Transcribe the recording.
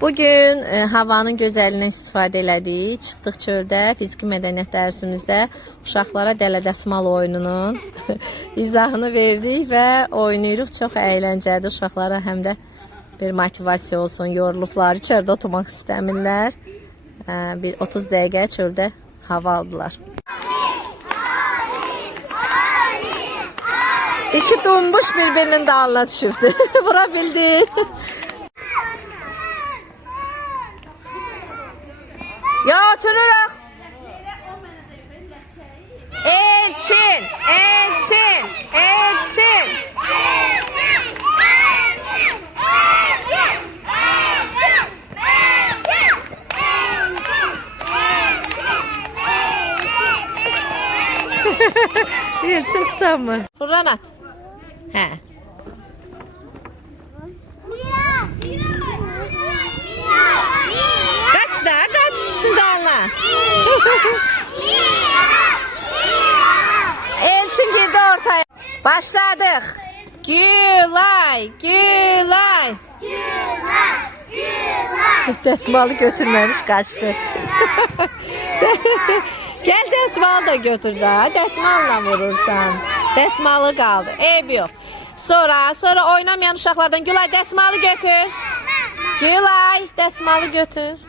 Bugün havanın gözəlindən istifadə elədik. Çıxdıq çöldə, fiziki mədəniyyət dərsimizdə uşaqlara dələ dəsmal oyununun izahını verdik və oynayırıq. Çox əyləncədir. Uşaqlara həm də bir motivasiya olsun, yorulublar, içəridə oturmaq istəmirlər. Bir 30 dəqiqə çöldə hava aldılar. İki dumbuş birbirinin dalına düşübdü. Vura bildi. Ya otururuq. Elçin, Elçin, Elçin. Elçin tutar mı? Fırlan at. He. Kaç da, kaç şimdi anla. Elçin girdi ortaya. Başladık. Gülay, Gülay. Gülay, Gülay. Desmalı götürmemiş, kaçtı. Gel desmalı da götür da. Desmalla vurursan. Desmalı kaldı. Eybi yok. Sonra oynamayan uşaqlardan Gülay desmalı götür. Gülay desmalı götür.